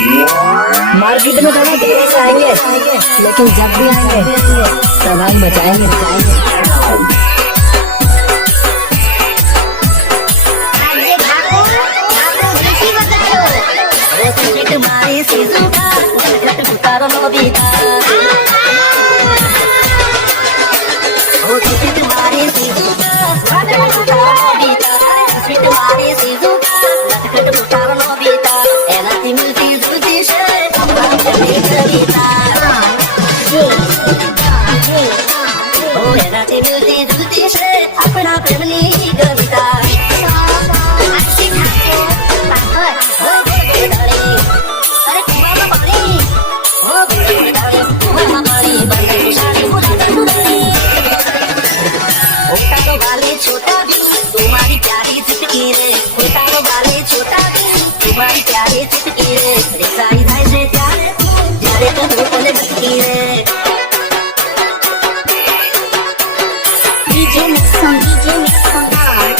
मार्केट में थोड़ा देर से आएंगे, लेकिन जब भी आएंगे सब हम बचाएंगे। अपना फैमिली कविता छोटा भी तुम्हारी प्यारी चुटकी रे, वाले छोटा भी तुम्हारी प्यारी चुटकी रे, साई साई से प्यारे जारे तो बोले चुटकी रे। DJ mix on hard,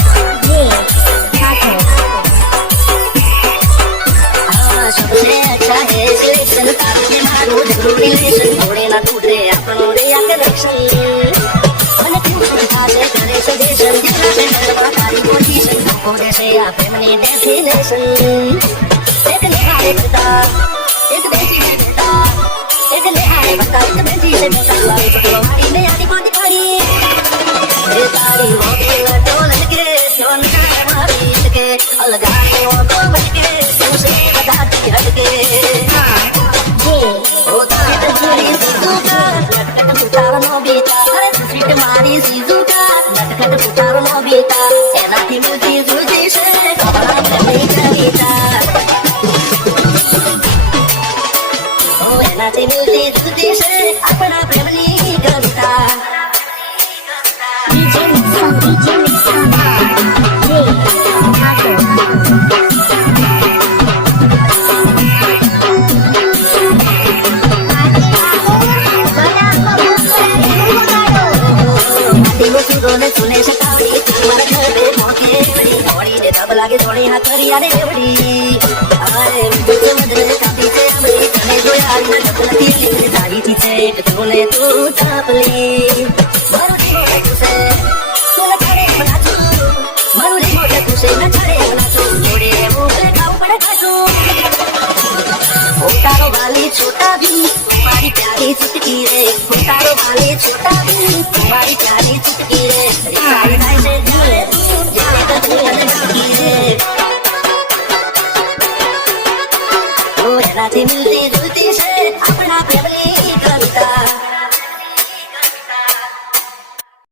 सबसे अच्छा है सिलेक्शन, तारों के मारो जरूर रिलेशन, थोड़े ना टूटे अपनों रे या कनेक्शन, मन ट्यूशन खाते करे सजेशन, जितना से मेरा तारी पोजीशन, को जैसे या फैमिली डेफिनेशन, एक निहारे बता, एक बेटी से बता, एक निहारे बता, एक बेटी से बता, तुम्हारी में आनी बात पड़ी, ये तारी हो गई टोल के, टोल का हमारी के, अलगा के वो तो बच के, तुमसे बता दी हट के, ओ तारी तुम्हारी सीजुका, लटकट पुकार नो बेटा, स्वीट तुम्हारी सीजुका, लटकट पुकार नो बेटा, एना की मुझे जुझे से, कबला करने कविता, ओ एना की मुझे जुझे से, अपना फैमिली कविता। DJ mix on सुने सताड़ी तुम्हारे घर पे मौके बड़ी थोड़ी दे तब लागे थोड़ी हाथ करी आने बड़ी आए मुझे मदद काफी से बड़ी तने जो यार मैं डबलती लिखने दाई थी से कतोले तू चापली मरुदी मोटे तुसे तू न करे बना तू मरुदी मोटे तुसे न करे बना तू जोड़े मुझे गाँव पड़े काटू उतारो वाली छोटा भी तुम्हारी प्यारी चुटकी रे, उतारो वाली छोटा भी तुम्हारी प्यारी चुटकी रे, साई साई से झूले जाने का झूले चुटकी रे, ओ राती मिलती जुलती से